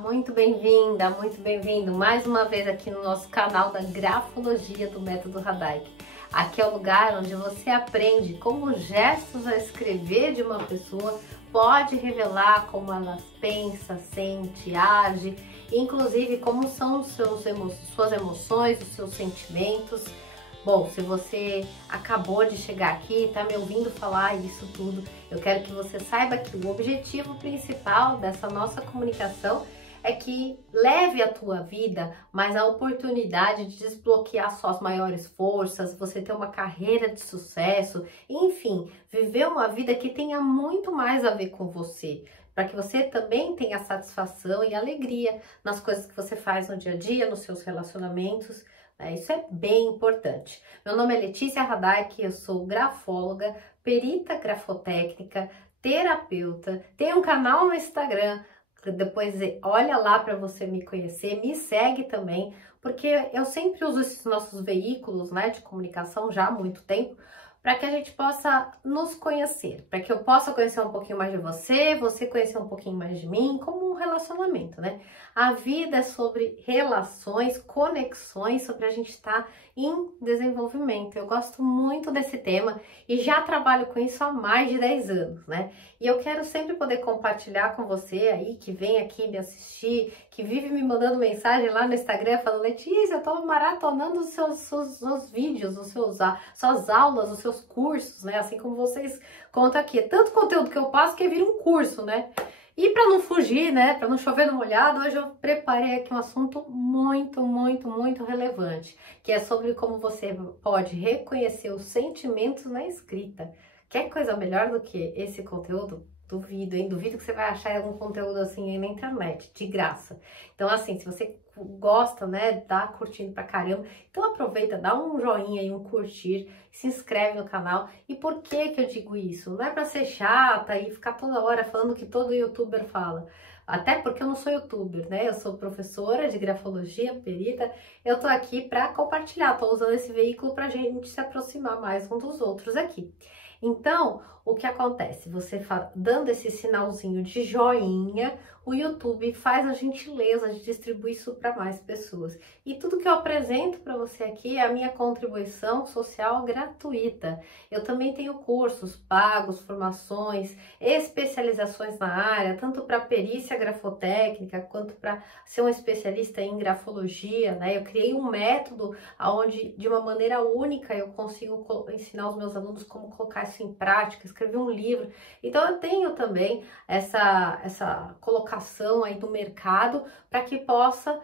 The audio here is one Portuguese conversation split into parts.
muito bem-vindo mais uma vez aqui no nosso canal da Grafologia do Método Radaik. Aqui é o lugar onde você aprende como gestos a escrever de uma pessoa pode revelar como ela pensa, sente, age, inclusive como são suas emoções, os seus sentimentos. Bom, se você acabou de chegar aqui, tá me ouvindo falar isso tudo, eu quero que você saiba que o objetivo principal dessa nossa comunicação é que leve a tua vida, mas a oportunidade de desbloquear suas maiores forças, você ter uma carreira de sucesso, enfim, viver uma vida que tenha muito mais a ver com você, para que você também tenha satisfação e alegria nas coisas que você faz no dia a dia, nos seus relacionamentos. Isso é bem importante. Meu nome é Letícia Radaik, eu sou grafóloga, perita grafotécnica, terapeuta, tenho um canal no Instagram, depois olha lá para você me conhecer, me segue também, porque eu sempre uso esses nossos veículos, né, de comunicação já há muito tempo, para que a gente possa nos conhecer, para que eu possa conhecer um pouquinho mais de você, você conhecer um pouquinho mais de mim, como um relacionamento, né? A vida é sobre relações, conexões, sobre a gente estar em desenvolvimento. Eu gosto muito desse tema e já trabalho com isso há mais de 10 anos, né? E eu quero sempre poder compartilhar com você aí que vem aqui me assistir, que vive me mandando mensagem lá no Instagram falando: Letícia, eu tô maratonando os seus vídeos, suas aulas, os seus cursos, né? Assim como vocês contam aqui. É tanto conteúdo que eu passo que vira um curso, né? E para não fugir, né, para não chover no molhado, hoje eu preparei aqui um assunto muito relevante, que é sobre como você pode reconhecer os sentimentos na escrita. Quer coisa melhor do que esse conteúdo? Duvido, hein? Duvido que você vai achar algum conteúdo assim aí na internet, de graça. Então, assim, se você gosta, né, tá curtindo pra caramba, então aproveita, dá um joinha e um curtir, se inscreve no canal. E por que que eu digo isso? Não é pra ser chata e ficar toda hora falando o que todo youtuber fala. Até porque eu não sou youtuber, né? Eu sou professora de grafologia, perita. Eu tô aqui pra compartilhar, tô usando esse veículo pra gente se aproximar mais um dos outros aqui. Então, o que acontece? Você dando esse sinalzinho de joinha, o YouTube faz a gentileza de distribuir isso para mais pessoas. E tudo que eu apresento para você aqui é a minha contribuição social gratuita. Eu também tenho cursos pagos, formações, especializações na área, tanto para perícia grafotécnica, quanto para ser um especialista em grafologia, né? Eu criei um método onde, de uma maneira única, eu consigo ensinar os meus alunos como colocar isso em prática, escrever um livro. Então eu tenho também essa colocação aí no mercado para que possa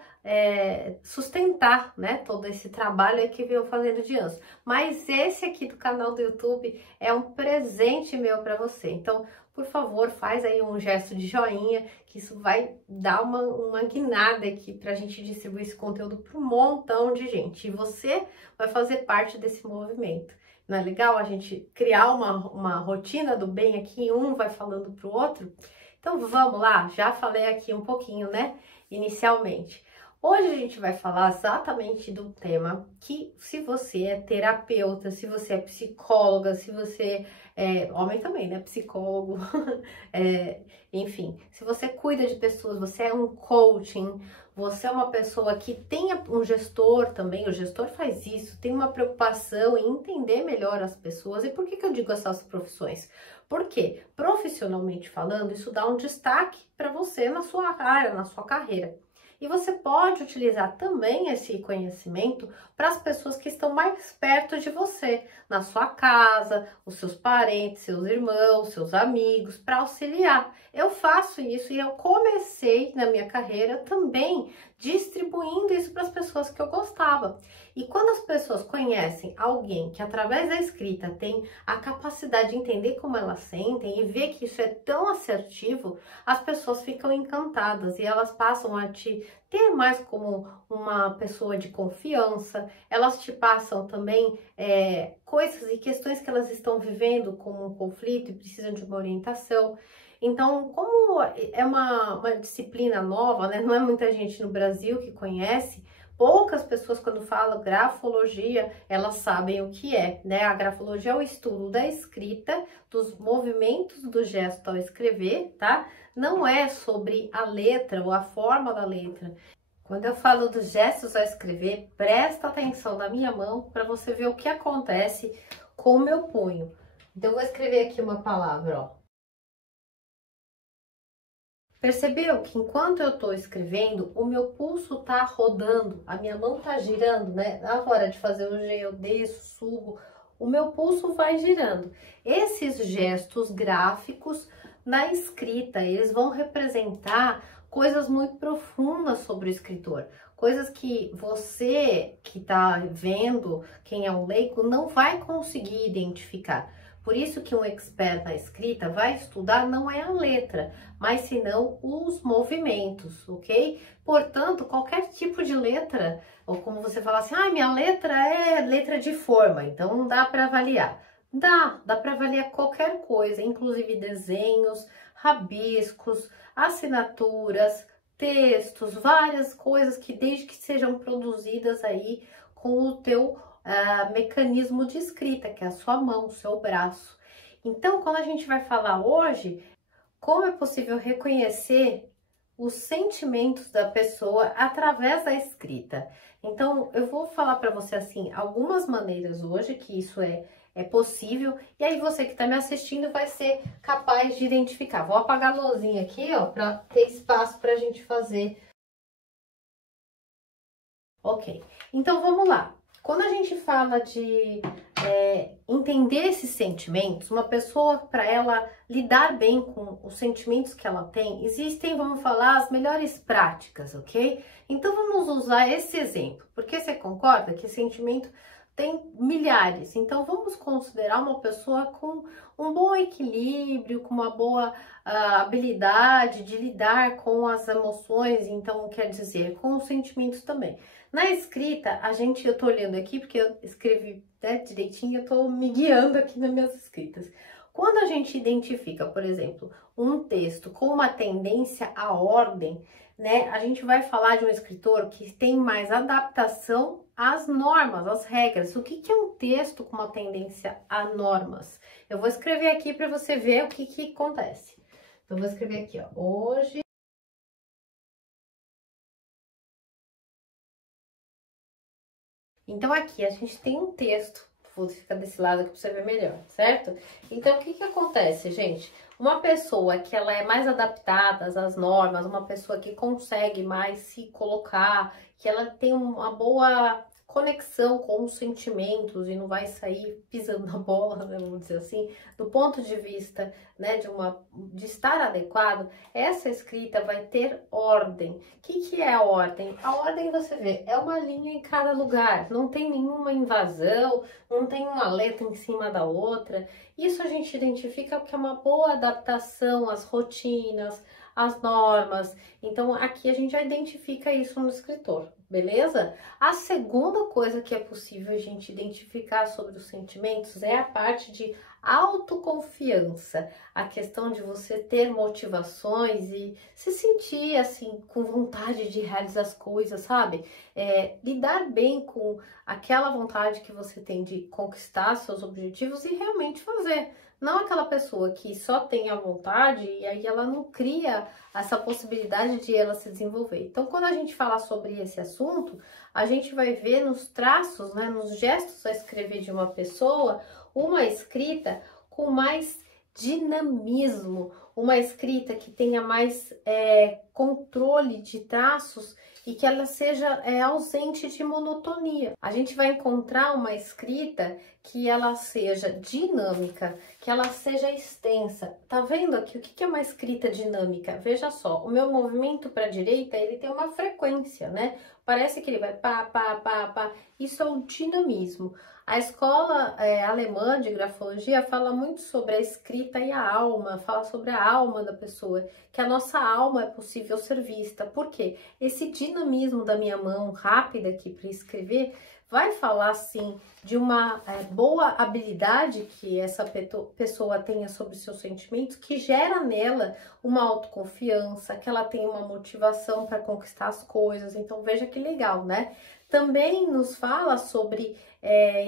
sustentar, né, todo esse trabalho aí que eu fazendo de anos. Mas esse aqui do canal do YouTube é um presente meu para você. Então, por favor, faz aí um gesto de joinha, que isso vai dar uma guinada aqui para a gente distribuir esse conteúdo para um montão de gente. E você vai fazer parte desse movimento. Não é legal a gente criar uma rotina do bem aqui, um vai falando pro outro? Então vamos lá, já falei aqui um pouquinho, né, inicialmente. Hoje a gente vai falar exatamente do tema que, se você é terapeuta, se você é psicóloga, se você é homem também, né, psicólogo, enfim, se você cuida de pessoas, você é um coaching, você é uma pessoa que tem um gestor também, o gestor faz isso, tem uma preocupação em entender melhor as pessoas. E por que eu digo essas profissões? Porque, profissionalmente falando, isso dá um destaque para você na sua área, na sua carreira. E você pode utilizar também esse conhecimento para as pessoas que estão mais perto de você, na sua casa, os seus parentes, seus irmãos, seus amigos, para auxiliar. Eu faço isso e eu comecei na minha carreira também distribuindo isso para as pessoas que eu gostava. E quando as pessoas conhecem alguém que através da escrita tem a capacidade de entender como elas sentem e ver que isso é tão assertivo, as pessoas ficam encantadas e elas passam a te ter mais como uma pessoa de confiança, elas te passam também coisas e questões que elas estão vivendo como um conflito e precisam de uma orientação. Então, como é uma disciplina nova, né? Não é muita gente no Brasil que conhece, Poucas pessoas, quando falam grafologia, elas sabem o que é, né? A grafologia é o estudo da escrita, dos movimentos do gesto ao escrever, tá? Não é sobre a letra ou a forma da letra. Quando eu falo dos gestos ao escrever, presta atenção na minha mão para você ver o que acontece com o meu punho. Então, eu vou escrever aqui uma palavra, ó. Percebeu que enquanto eu estou escrevendo, o meu pulso está rodando, a minha mão está girando, né? Na hora de fazer o G, eu desço, subo, o meu pulso vai girando. Esses gestos gráficos na escrita, eles vão representar coisas muito profundas sobre o escritor. Coisas que você que está vendo, quem é um leigo, não vai conseguir identificar. Por isso que um expert na escrita vai estudar não é a letra, mas senão os movimentos, ok? Portanto, qualquer tipo de letra, ou como você fala assim, ah, minha letra é letra de forma, então não dá para avaliar. Dá para avaliar qualquer coisa, inclusive desenhos, rabiscos, assinaturas, textos, várias coisas que desde que sejam produzidas aí com o teu mecanismo de escrita, que é a sua mão, o seu braço. Então, quando a gente vai falar hoje, como é possível reconhecer os sentimentos da pessoa através da escrita. Então, eu vou falar para você, assim, algumas maneiras hoje que isso é possível, e aí você que está me assistindo vai ser capaz de identificar. Vou apagar a luzinha aqui, ó, para ter espaço para a gente fazer. Ok, então vamos lá. Quando a gente fala de entender esses sentimentos, uma pessoa, para ela lidar bem com os sentimentos que ela tem, existem, vamos falar, as melhores práticas, ok? Então vamos usar esse exemplo, porque você concorda que sentimento tem milhares, então vamos considerar uma pessoa com um bom equilíbrio, com uma boa habilidade de lidar com as emoções, então quer dizer, com os sentimentos também. Na escrita, eu tô olhando aqui porque eu escrevi, né, direitinho, eu tô me guiando aqui nas minhas escritas. Quando a gente identifica, por exemplo, um texto com uma tendência à ordem, né, a gente vai falar de um escritor que tem mais adaptação às normas, às regras. O que é um texto com uma tendência a normas? Eu vou escrever aqui para você ver o que acontece. Então, eu vou escrever aqui, ó, hoje. Então, aqui a gente tem um texto, vou ficar desse lado aqui para você ver melhor, certo? Então, o que acontece, gente? Uma pessoa que ela é mais adaptada às normas, uma pessoa que consegue mais se colocar, que ela tem uma boa conexão com os sentimentos e não vai sair pisando na bola, né, vamos dizer assim, do ponto de vista, né, de estar adequado, essa escrita vai ter ordem. O que é a ordem? A ordem, você vê, é uma linha em cada lugar, não tem nenhuma invasão, não tem uma letra em cima da outra. Isso a gente identifica que é uma boa adaptação às rotinas, às normas. Então, aqui a gente já identifica isso no escritor, beleza? A segunda coisa que é possível a gente identificar sobre os sentimentos é a parte de autoconfiança, a questão de você ter motivações e se sentir assim com vontade de realizar as coisas, sabe? Lidar bem com aquela vontade que você tem de conquistar seus objetivos e realmente fazer. Não aquela pessoa que só tem a vontade e aí ela não cria essa possibilidade de ela se desenvolver. Então, quando a gente falar sobre esse assunto, a gente vai ver nos traços, né, nos gestos a escrever de uma pessoa, uma escrita com mais dinamismo, uma escrita que tenha mais controle de traços e que ela seja ausente de monotonia. A gente vai encontrar uma escrita que ela seja dinâmica, que ela seja extensa. Tá vendo aqui o que é uma escrita dinâmica? Veja só, o meu movimento para a direita, ele tem uma frequência, né? Parece que ele vai pá, pá, pá, pá. Isso é o dinamismo. A escola alemã de grafologia fala muito sobre a escrita e a alma, fala sobre a alma da pessoa, que a nossa alma é possível ser vista. Por quê? Esse dinamismo da minha mão rápida aqui para escrever vai falar sim de uma boa habilidade que essa pessoa tenha sobre os seus sentimentos, que gera nela uma autoconfiança, que ela tenha uma motivação para conquistar as coisas. Então veja que legal, né? Também nos fala sobre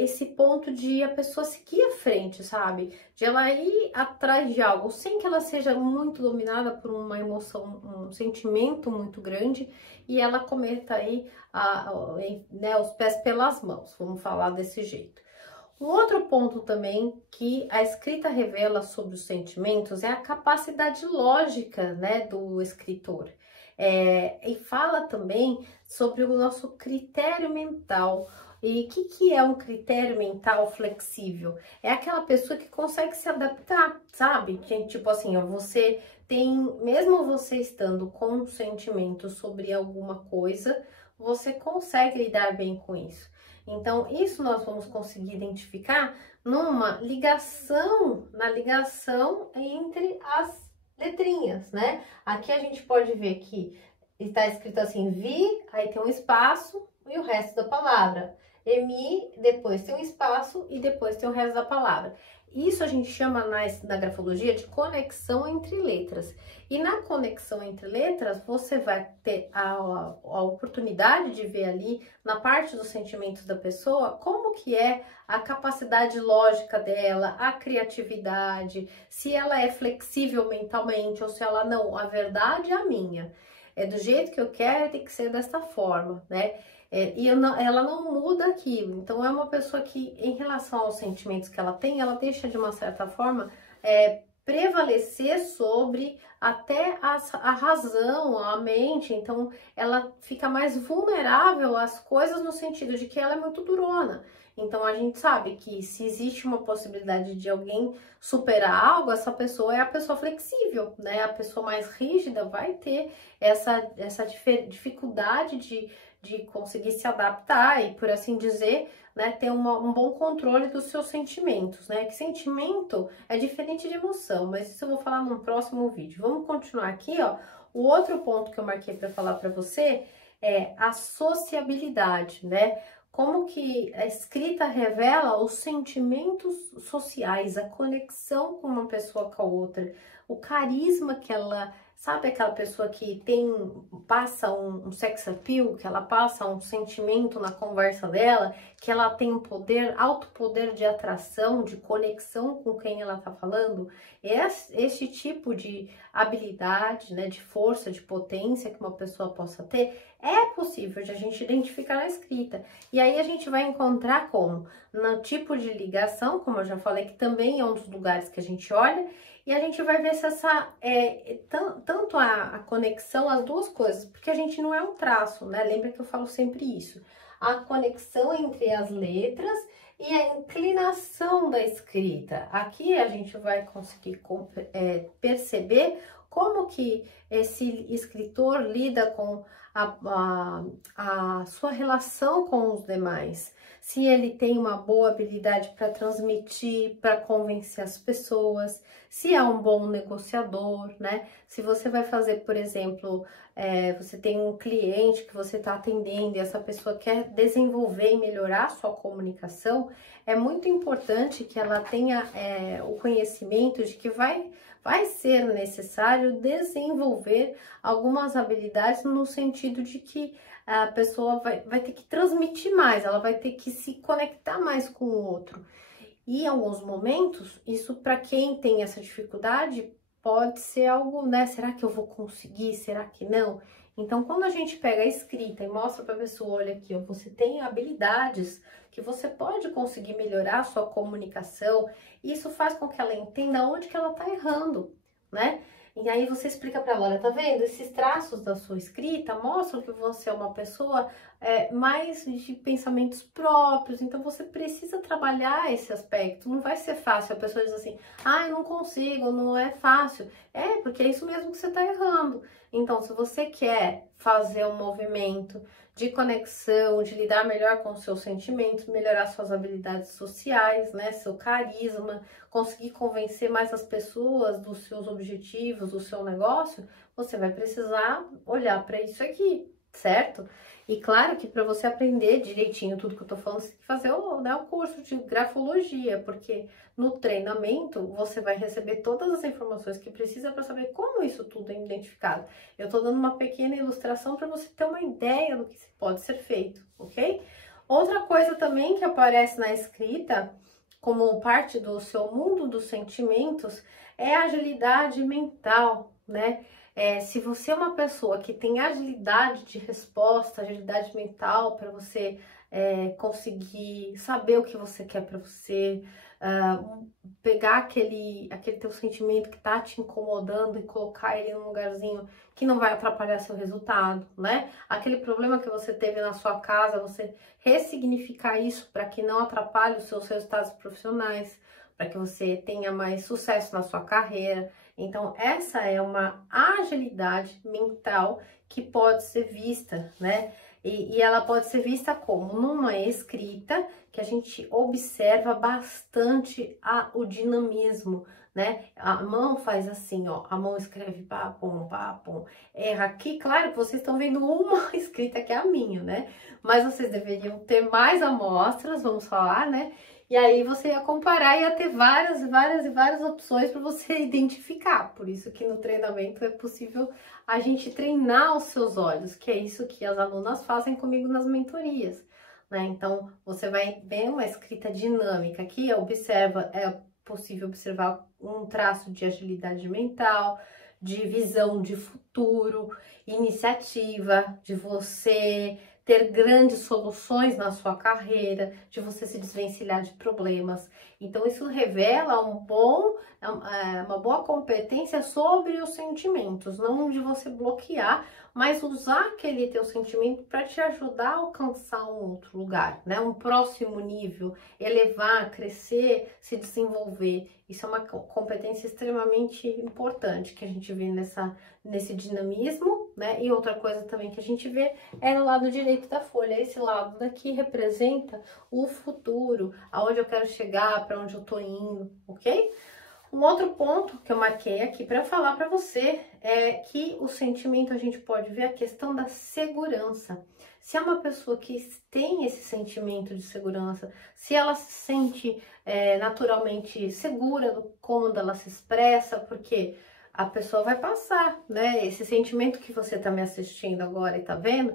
esse ponto de a pessoa seguir à frente, sabe? De ela ir atrás de algo, sem que ela seja muito dominada por uma emoção, um sentimento muito grande, e ela cometa aí né, os pés pelas mãos, vamos falar desse jeito. Um outro ponto também que a escrita revela sobre os sentimentos é a capacidade lógica, né, do escritor. E fala também sobre o nosso critério mental. E o que é um critério mental flexível? É aquela pessoa que consegue se adaptar, sabe? Que, tipo assim, ó, você tem, mesmo você estando com um sentimento sobre alguma coisa, você consegue lidar bem com isso. Então, isso nós vamos conseguir identificar numa ligação, na ligação entre as letrinhas, né? Aqui a gente pode ver que está escrito assim, vi, aí tem um espaço e o resto da palavra. Mi, depois tem um espaço e depois tem o resto da palavra. Isso a gente chama na grafologia de conexão entre letras. E na conexão entre letras, você vai ter a oportunidade de ver ali, na parte dos sentimentos da pessoa, como que é a capacidade lógica dela, a criatividade, se ela é flexível mentalmente ou se ela não. A verdade é a minha. É do jeito que eu quero, tem que ser desta forma, né? Ela não muda aquilo. Então, é uma pessoa que, em relação aos sentimentos que ela tem, ela deixa, de uma certa forma, prevalecer sobre até a razão, a mente. Então, ela fica mais vulnerável às coisas no sentido de que ela é muito durona. Então, a gente sabe que se existe uma possibilidade de alguém superar algo, essa pessoa é a pessoa flexível, né? A pessoa mais rígida vai ter essa dificuldade de conseguir se adaptar e, por assim dizer, né, ter um bom controle dos seus sentimentos, né? Que sentimento é diferente de emoção, mas isso eu vou falar num próximo vídeo. Vamos continuar aqui, ó. O outro ponto que eu marquei para falar para você é a sociabilidade, né? Como que a escrita revela os sentimentos sociais, a conexão com uma pessoa com a outra, o carisma que ela... Sabe aquela pessoa que passa um sex appeal, que ela passa um sentimento na conversa dela, que ela tem um alto poder de atração, de conexão com quem ela tá falando? Esse tipo de habilidade, né, de força, de potência que uma pessoa possa ter, é possível de a gente identificar na escrita. E aí a gente vai encontrar como? No tipo de ligação, como eu já falei, que também é um dos lugares que a gente olha, e a gente vai ver se tanto a conexão, as duas coisas, porque a gente não é um traço, né? Lembra que eu falo sempre isso. A conexão entre as letras e a inclinação da escrita. Aqui a gente vai conseguir perceber como que esse escritor lida com a sua relação com os demais. Se ele tem uma boa habilidade para transmitir, para convencer as pessoas, se é um bom negociador, né? Se você vai fazer, por exemplo, você tem um cliente que você está atendendo e essa pessoa quer desenvolver e melhorar a sua comunicação, é muito importante que ela tenha o conhecimento de que vai ser necessário desenvolver algumas habilidades no sentido de que a pessoa vai ter que transmitir mais, ela vai ter que se conectar mais com o outro. E em alguns momentos, isso para quem tem essa dificuldade, pode ser algo, né? Será que eu vou conseguir? Será que não? Então, quando a gente pega a escrita e mostra para a pessoa, olha aqui, ó, você tem habilidades que você pode conseguir melhorar a sua comunicação, isso faz com que ela entenda onde que ela está errando, né? E aí você explica para ela, olha, tá vendo? Esses traços da sua escrita mostram que você é uma pessoa mais de pensamentos próprios, então você precisa trabalhar esse aspecto. Não vai ser fácil. A pessoa diz assim, ah, eu não consigo, não é fácil. Porque é isso mesmo que você tá errando. Então, se você quer fazer um movimento de conexão, de lidar melhor com os seus sentimentos, melhorar suas habilidades sociais, né, seu carisma, conseguir convencer mais as pessoas dos seus objetivos, do seu negócio, você vai precisar olhar para isso aqui, certo? E claro que para você aprender direitinho tudo que eu tô falando, você tem que fazer o curso de grafologia, porque no treinamento você vai receber todas as informações que precisa para saber como isso tudo é identificado. Eu tô dando uma pequena ilustração para você ter uma ideia do que pode ser feito, ok? Outra coisa também que aparece na escrita, como parte do seu mundo dos sentimentos, é a agilidade mental, né? Se você é uma pessoa que tem agilidade de resposta, agilidade mental para você conseguir saber o que você quer para você, pegar aquele teu sentimento que tá te incomodando e colocar ele num lugarzinho que não vai atrapalhar seu resultado, né? Aquele problema que você teve na sua casa, você ressignificar isso para que não atrapalhe os seus resultados profissionais, para que você tenha mais sucesso na sua carreira. Então, essa é uma agilidade mental que pode ser vista, né? E ela pode ser vista como? Numa escrita, que a gente observa bastante o dinamismo, né? A mão faz assim, ó, a mão escreve pá, pum, erra aqui. Claro que vocês estão vendo uma escrita que é a minha, né? Mas vocês deveriam ter mais amostras, vamos falar, né? E aí você ia comparar e ia ter várias opções para você identificar. Por isso que no treinamento é possível a gente treinar os seus olhos, que é isso que as alunas fazem comigo nas mentorias, né? Então, você vai ver uma escrita dinâmica aqui, é possível observar um traço de agilidade mental, de visão de futuro, iniciativa, de você ter grandes soluções na sua carreira, de você se desvencilhar de problemas. Então, isso revela uma boa competência sobre os sentimentos, não de você bloquear, mas usar aquele teu sentimento para te ajudar a alcançar um outro lugar, né? Um próximo nível, elevar, crescer, se desenvolver. Isso é uma competência extremamente importante que a gente vê nesse dinamismo, né? E outra coisa também que a gente vê é no lado direito da folha. Esse lado daqui representa o futuro, aonde eu quero chegar, para onde eu tô indo, ok? Um outro ponto que eu marquei aqui para falar para você é que o sentimento a gente pode ver a questão da segurança. Se é uma pessoa que tem esse sentimento de segurança, se ela se sente naturalmente segura do como ela se expressa, porque a pessoa vai passar, né? Esse sentimento que você tá me assistindo agora e tá vendo,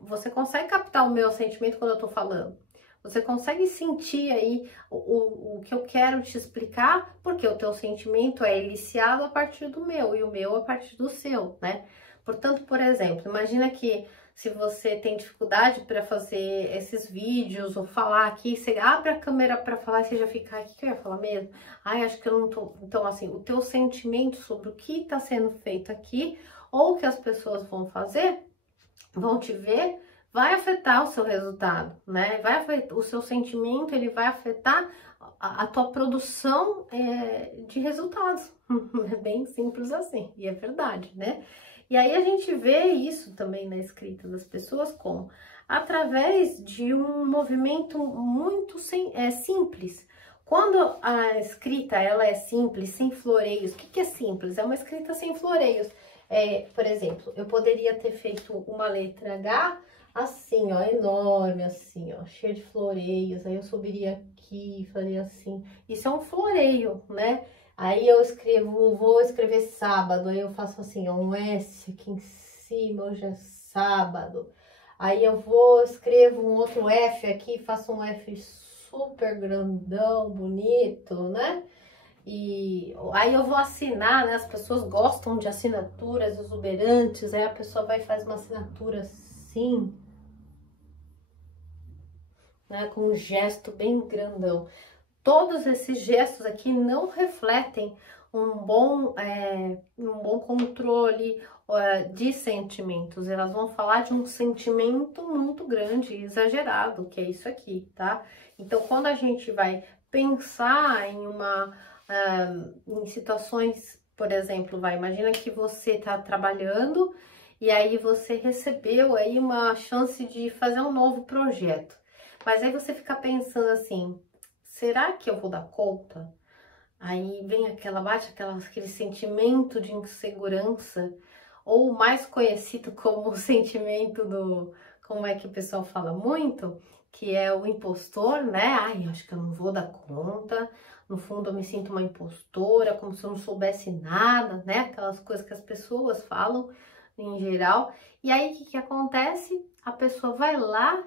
você consegue captar o meu sentimento quando eu tô falando. Você consegue sentir aí o que eu quero te explicar, porque o teu sentimento é eliciado a partir do meu e o meu a partir do seu, né? Portanto, por exemplo, imagina que se você tem dificuldade para fazer esses vídeos ou falar aqui, você abre a câmera para falar e você já fica, ai, o que eu ia falar mesmo? Ai, acho que eu não tô... Então, assim, o teu sentimento sobre o que está sendo feito aqui ou o que as pessoas vão fazer, vão te ver, vai afetar o seu resultado, né? Vai afetar o seu sentimento, ele vai afetar a tua produção de resultados. É bem simples assim, e é verdade, né? E aí a gente vê isso também na escrita das pessoas como através de um movimento muito simples. Quando a escrita ela é simples, sem floreios, o que é simples? É uma escrita sem floreios. Por exemplo, eu poderia ter feito uma letra H assim, ó, enorme, assim, ó, cheia de floreios. Aí eu subiria aqui, faria assim. Isso é um floreio, né? Aí eu vou escrever sábado, aí eu faço assim, ó, um S aqui em cima, hoje é sábado. Aí eu escrevo um outro F aqui, faço um F super grandão, bonito, né? E aí eu vou assinar, né? As pessoas gostam de assinaturas exuberantes, aí a pessoa vai e faz uma assinatura assim, né? Com um gesto bem grandão. Todos esses gestos aqui não refletem um bom controle de sentimentos. Elas vão falar de um sentimento muito grande e exagerado, que é isso aqui, tá? Então, quando a gente vai pensar em situações, por exemplo, imagina que você está trabalhando e aí você recebeu aí uma chance de fazer um novo projeto. Mas aí você fica pensando assim, será que eu vou dar conta? Aí vem aquele sentimento de insegurança, ou mais conhecido como o sentimento do, como é que o pessoal fala muito, que é o impostor, né? Ai, acho que eu não vou dar conta, no fundo eu me sinto uma impostora, como se eu não soubesse nada, né? Aquelas coisas que as pessoas falam em geral. E aí, o que acontece? A pessoa vai lá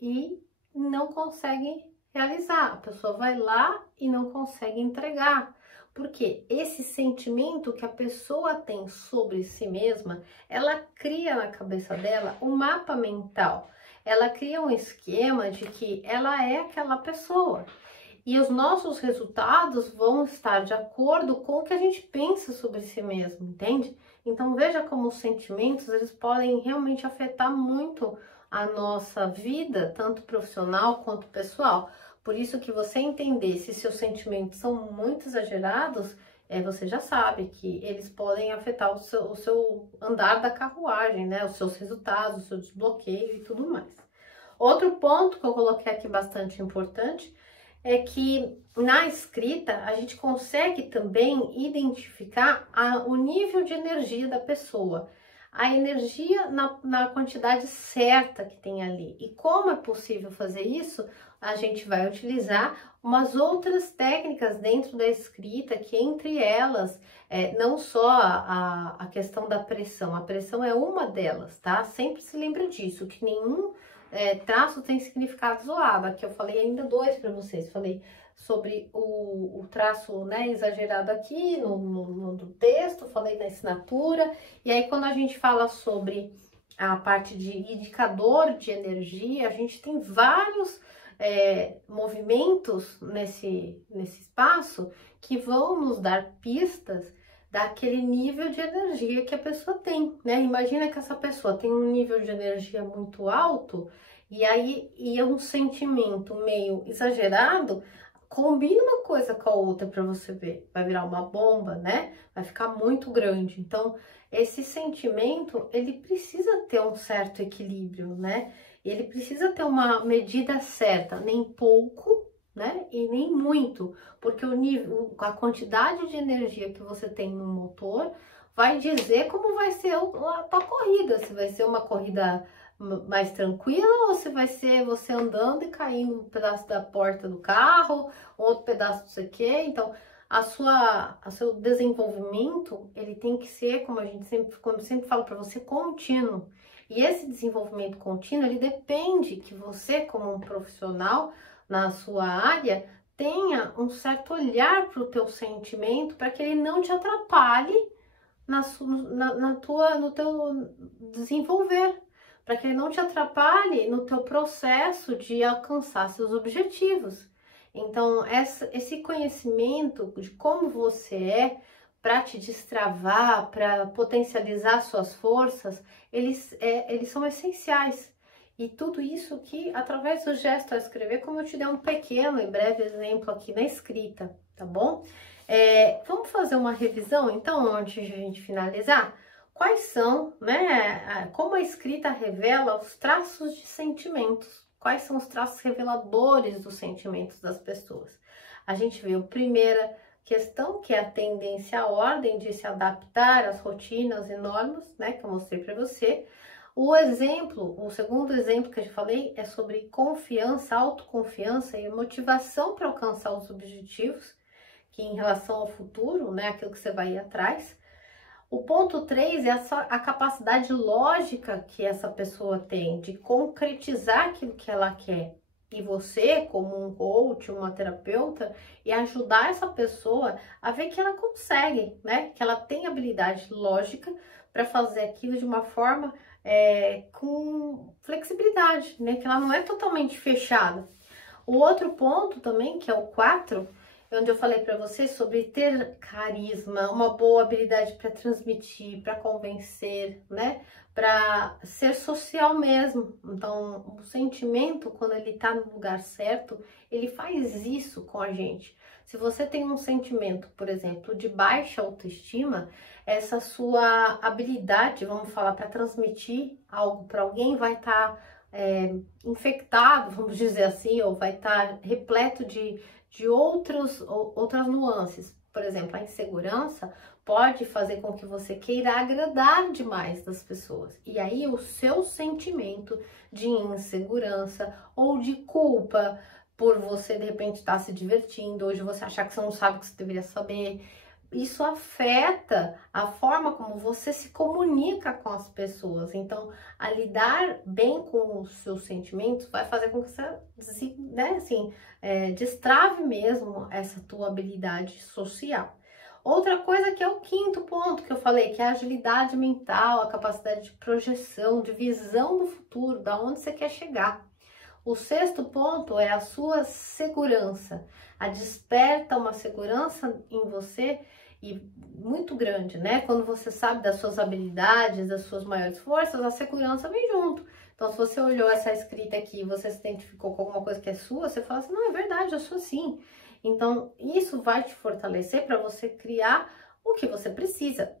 e não consegue realizar, a pessoa vai lá e não consegue entregar. Porque esse sentimento que a pessoa tem sobre si mesma, ela cria na cabeça dela um mapa mental. Ela cria um esquema de que ela é aquela pessoa. E os nossos resultados vão estar de acordo com o que a gente pensa sobre si mesmo, entende? Então veja como os sentimentos, eles podem realmente afetar muito a nossa vida, tanto profissional quanto pessoal. Por isso que você entender se seus sentimentos são muito exagerados, você já sabe que eles podem afetar o seu andar da carruagem, né? Os seus resultados, o seu desbloqueio e tudo mais. Outro ponto que eu coloquei aqui bastante importante é que na escrita a gente consegue também identificar o nível de energia da pessoa, a energia na quantidade certa que tem ali. E como é possível fazer isso? A gente vai utilizar umas outras técnicas dentro da escrita, que entre elas, não só a questão da pressão, a pressão é uma delas, tá? Sempre se lembra disso, que nenhum traço tem significado isolado. Aqui eu falei ainda dois para vocês, falei sobre o traço, né, exagerado aqui no texto, falei na assinatura, e aí quando a gente fala sobre a parte de indicador de energia, a gente tem vários movimentos nesse espaço que vão nos dar pistas daquele nível de energia que a pessoa tem, né? Imagina que essa pessoa tem um nível de energia muito alto e aí é um sentimento meio exagerado, combina uma coisa com a outra para você ver, vai virar uma bomba, né? Vai ficar muito grande. Então, esse sentimento, ele precisa ter um certo equilíbrio, né? Ele precisa ter uma medida certa, nem pouco, né? E nem muito, porque o nível, a quantidade de energia que você tem no motor vai dizer como vai ser a tua corrida, se vai ser uma corrida mais tranquila ou se vai ser você andando e caindo um pedaço da porta do carro, outro pedaço não sei o quê. Então, o seu desenvolvimento, ele tem que ser, como eu sempre falo para você, contínuo. E esse desenvolvimento contínuo, ele depende que você, como um profissional na sua área, tenha um certo olhar para o teu sentimento, para que ele não te atrapalhe no teu desenvolver, para que ele não te atrapalhe no teu processo de alcançar seus objetivos. Então, esse conhecimento de como você é, para te destravar, para potencializar suas forças, eles são essenciais. E tudo isso que, através do gesto ao escrever, como eu te dei um pequeno e breve exemplo aqui na escrita, tá bom? Vamos fazer uma revisão, então, antes de a gente finalizar? Quais são, né, como a escrita revela os traços de sentimentos? Quais são os traços reveladores dos sentimentos das pessoas? A gente viu a primeira questão, que é a tendência à ordem de se adaptar às rotinas e normas, né, que eu mostrei para você. O segundo exemplo que eu falei é sobre confiança, autoconfiança e motivação para alcançar os objetivos, que em relação ao futuro, né, aquilo que você vai ir atrás. O ponto 3 é a capacidade lógica que essa pessoa tem de concretizar aquilo que ela quer. E você, como um coach, uma terapeuta, e ajudar essa pessoa a ver que ela consegue, né? Que ela tem habilidade lógica para fazer aquilo de uma forma com flexibilidade, né? Que ela não é totalmente fechada. O outro ponto também, que é o 4, onde eu falei para você sobre ter carisma, uma boa habilidade para transmitir, para convencer, né? Para ser social mesmo. Então, o sentimento, quando ele tá no lugar certo, ele faz isso com a gente. Se você tem um sentimento, por exemplo, de baixa autoestima, essa sua habilidade, vamos falar, para transmitir algo para alguém vai estar infectado, vamos dizer assim, ou vai estar repleto de outras nuances. Por exemplo, a insegurança pode fazer com que você queira agradar demais das pessoas. E aí o seu sentimento de insegurança ou de culpa por você de repente estar se divertindo, ou de você achar que você não sabe o que você deveria saber, isso afeta a forma como você se comunica com as pessoas. Então, a lidar bem com os seus sentimentos vai fazer com que você, destrave mesmo essa tua habilidade social. Outra coisa que é o quinto ponto que eu falei, que é a agilidade mental, a capacidade de projeção, de visão do futuro, da onde você quer chegar. O sexto ponto é a sua segurança. Desperta uma segurança em você e muito grande, né? Quando você sabe das suas habilidades, das suas maiores forças, a segurança vem junto. Então, se você olhou essa escrita aqui e você se identificou com alguma coisa que é sua, você fala assim, não, é verdade, eu sou assim. Então, isso vai te fortalecer para você criar o que você precisa.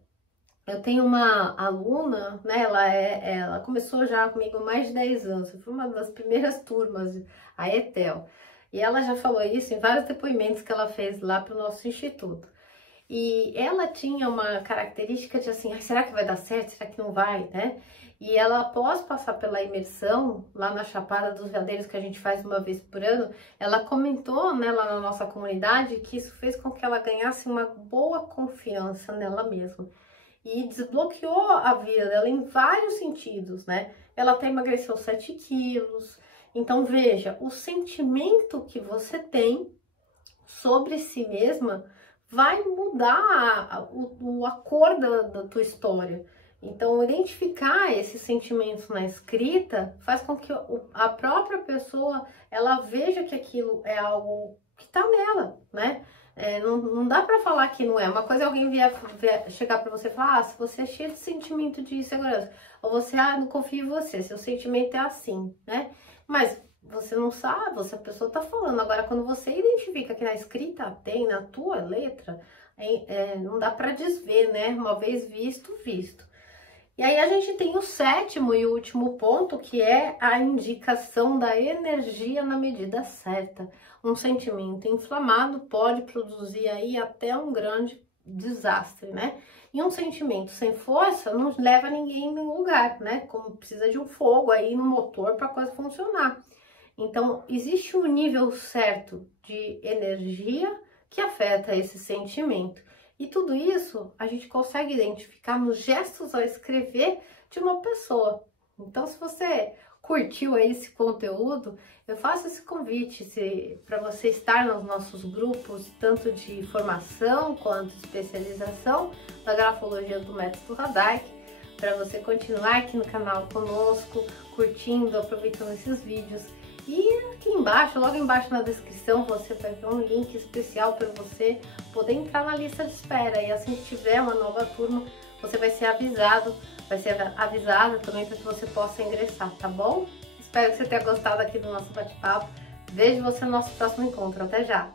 Eu tenho uma aluna, né, ela começou já comigo há mais de 10 anos, foi uma das primeiras turmas, a Etel, e ela já falou isso em vários depoimentos que ela fez lá para o nosso instituto. E ela tinha uma característica de assim, será que vai dar certo, será que não vai, né? E ela, após passar pela imersão lá na Chapada dos Veadeiros, que a gente faz uma vez por ano, ela comentou, né, lá na nossa comunidade que isso fez com que ela ganhasse uma boa confiança nela mesma. E desbloqueou a vida dela em vários sentidos, né? Ela até emagreceu 7 quilos. Então, veja, o sentimento que você tem sobre si mesma vai mudar a cor da tua história. Então, identificar esses sentimentos na escrita faz com que a própria pessoa, ela veja que aquilo é algo que tá nela, né? Não dá pra falar que não é. Uma coisa é alguém chegar pra você e falar, se você é cheio de sentimento de insegurança, ou você, não confio em você, seu sentimento é assim, né? Mas você não sabe, a pessoa tá falando. Agora, quando você identifica que na escrita tem, na tua letra, não dá pra desver, né? Uma vez visto, visto. E aí a gente tem o sétimo e último ponto, que é a indicação da energia na medida certa. Um sentimento inflamado pode produzir aí até um grande desastre, né? E um sentimento sem força não leva ninguém em nenhum lugar, né? Como precisa de um fogo aí no motor para a coisa funcionar. Então, existe um nível certo de energia que afeta esse sentimento. E tudo isso a gente consegue identificar nos gestos ao escrever de uma pessoa. Então, se você curtiu aí esse conteúdo, eu faço esse convite para você estar nos nossos grupos, tanto de formação quanto de especialização da grafologia do método Radaic, para você continuar aqui no canal conosco, curtindo, aproveitando esses vídeos. E aqui embaixo, logo embaixo na descrição, você vai ver um link especial para você poder entrar na lista de espera. E assim que tiver uma nova turma, você vai ser avisada também para que você possa ingressar, tá bom? Espero que você tenha gostado aqui do nosso bate-papo. Vejo você no nosso próximo encontro. Até já!